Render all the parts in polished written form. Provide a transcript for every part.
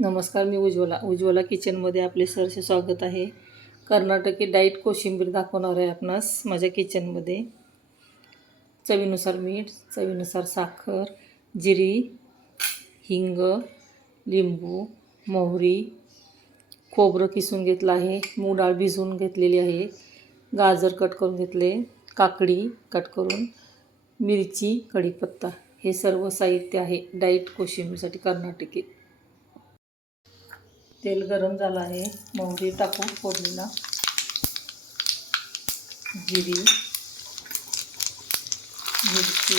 नमस्कार, मी उज्ज्वला किचनमध्ये आपले सहर्ष स्वागत आहे. कर्नाटकी डाईट कोशिंबीर दाखवणार आहे आपणास माझ्या किचनमध्ये. चवीनुसार मीठ, चवीनुसार साखर, जिरी, हिंग, लिंबू, मोहरी, खोबरं किसून घेतलं आहे, मूग डाळ भिजवून घेतलेली आहे, गाजर कट करून घेतले, काकडी कट करून, मिरची, कढीपत्ता हे सर्व साहित्य आहे डाईट कोशिंबीरसाठी कर्नाटकी. तेल गरम झालं आहे, मोहरी टाकू फोडणीला, जिरी, मिरची,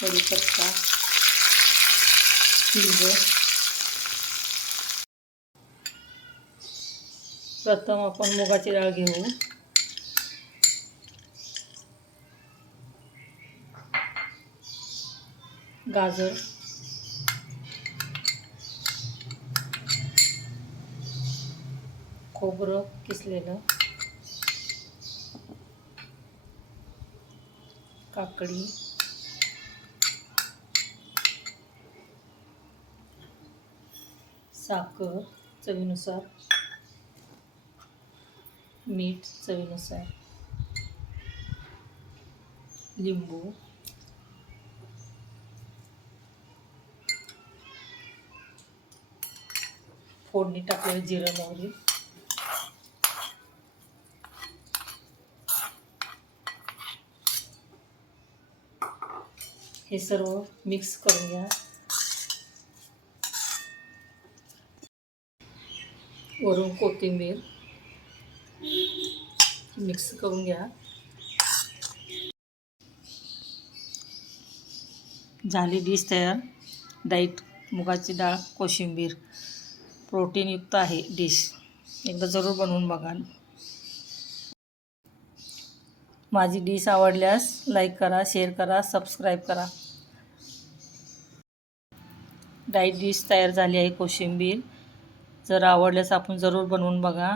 कढीपत्ता, हिंग. प्रथम आपण मुगाची डाळ घेऊ. गाजर, खोबरं किसलेलं, काकडी, साखर चवीनुसार, मीठ चवीनुसार, लिंबू, फोडणी टाकलेलं जिरं मोहरी, हे सर्व मिक्स करून घ्या. वरून कोथिंबीर मिक्स करून घ्या. झाली डिश तयार. डाईट मुगाची डाळ कोशिंबीर प्रोटीनयुक्त आहे डिश. एकदा जरूर बनवून बघा. माझी डिश आवडल्यास लाईक करा, शेअर करा, सबस्क्राईब करा. डाईट डिश तयार झाली आहे कोशिंबीर. जर आवडल्यास आपण जरूर बनवून बघा.